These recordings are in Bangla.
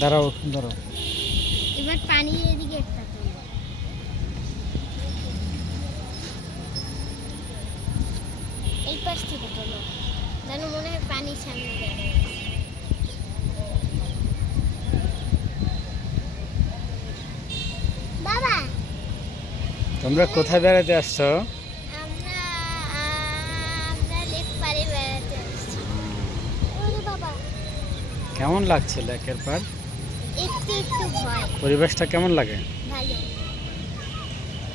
দাঁড়াও দাঁড়াও। এবার পানি এদিকে একটা তোলো। এই পাশ থেকে তোলো, যেন মনে হয় পানি সামনে বেড়ে গেছে। বাবা, তোমরা কোথায় বেড়াতে আসছো? আমরা আমরা লেক পাড়ে বেড়াতে আসছি। ওরে বাবা, কেমন লাগছে লেকের পার? একটু একটু ভয়। পরিবেশটা কেমন লাগে? ভালো।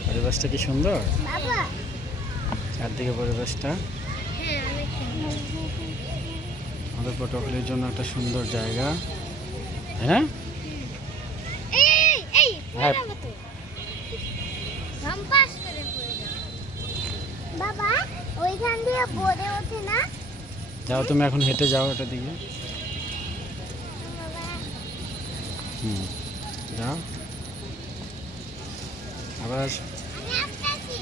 পরিবেশটা কি সুন্দর? বাবা, চারদিকে পরিবেশটা হ্যাঁ অনেক সুন্দর। আমাদের পটুয়াখালীর জন্য একটা সুন্দর জায়গা, তাই না? এই এই হ্যাঁ। পড়ে যাবো তো। ধম্পাস করে পড়ে যাবো। বাবা, ওইখান দিয়ে বোর্ডে ওঠে না? যাও তুমি এখন হেঁটে যাও এটা দিকে। বাবা, যাও আবার আসো। আমি আসতেছি।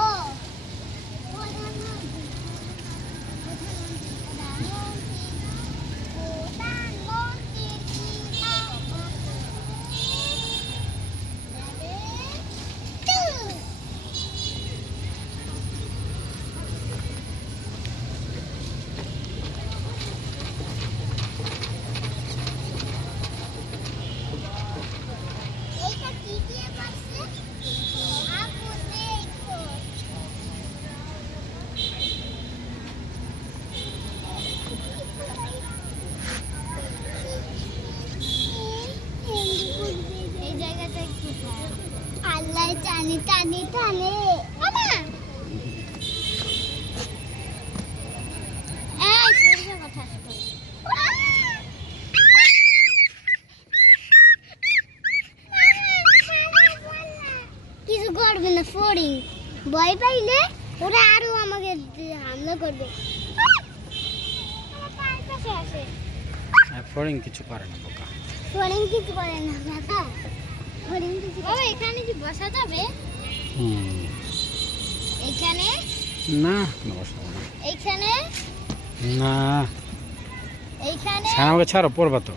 ও এইটা কি দিয়ে করছে? আপু দেখো। এই জায়গাটা একটু আল্লাহ টানি টানি টানে। মামা, এই পড়বে কথা শুনো। কিছু করবে না, ফড়িং ভয় পাইলে ওরা আরো আমাকে হামলা করবে। আমার পায়ের কাছে আসে। ফড়িং কিছু করে না বোকা। ফড়িং কিছু করে না বাবা, ফড়িং কিছু। বাবা, এখানে কি বসা যাবে? এখানে না কোনো বসা যাবে না। এইখানে না এইখানে আমাকে ছাড়ো, পড়বা তো।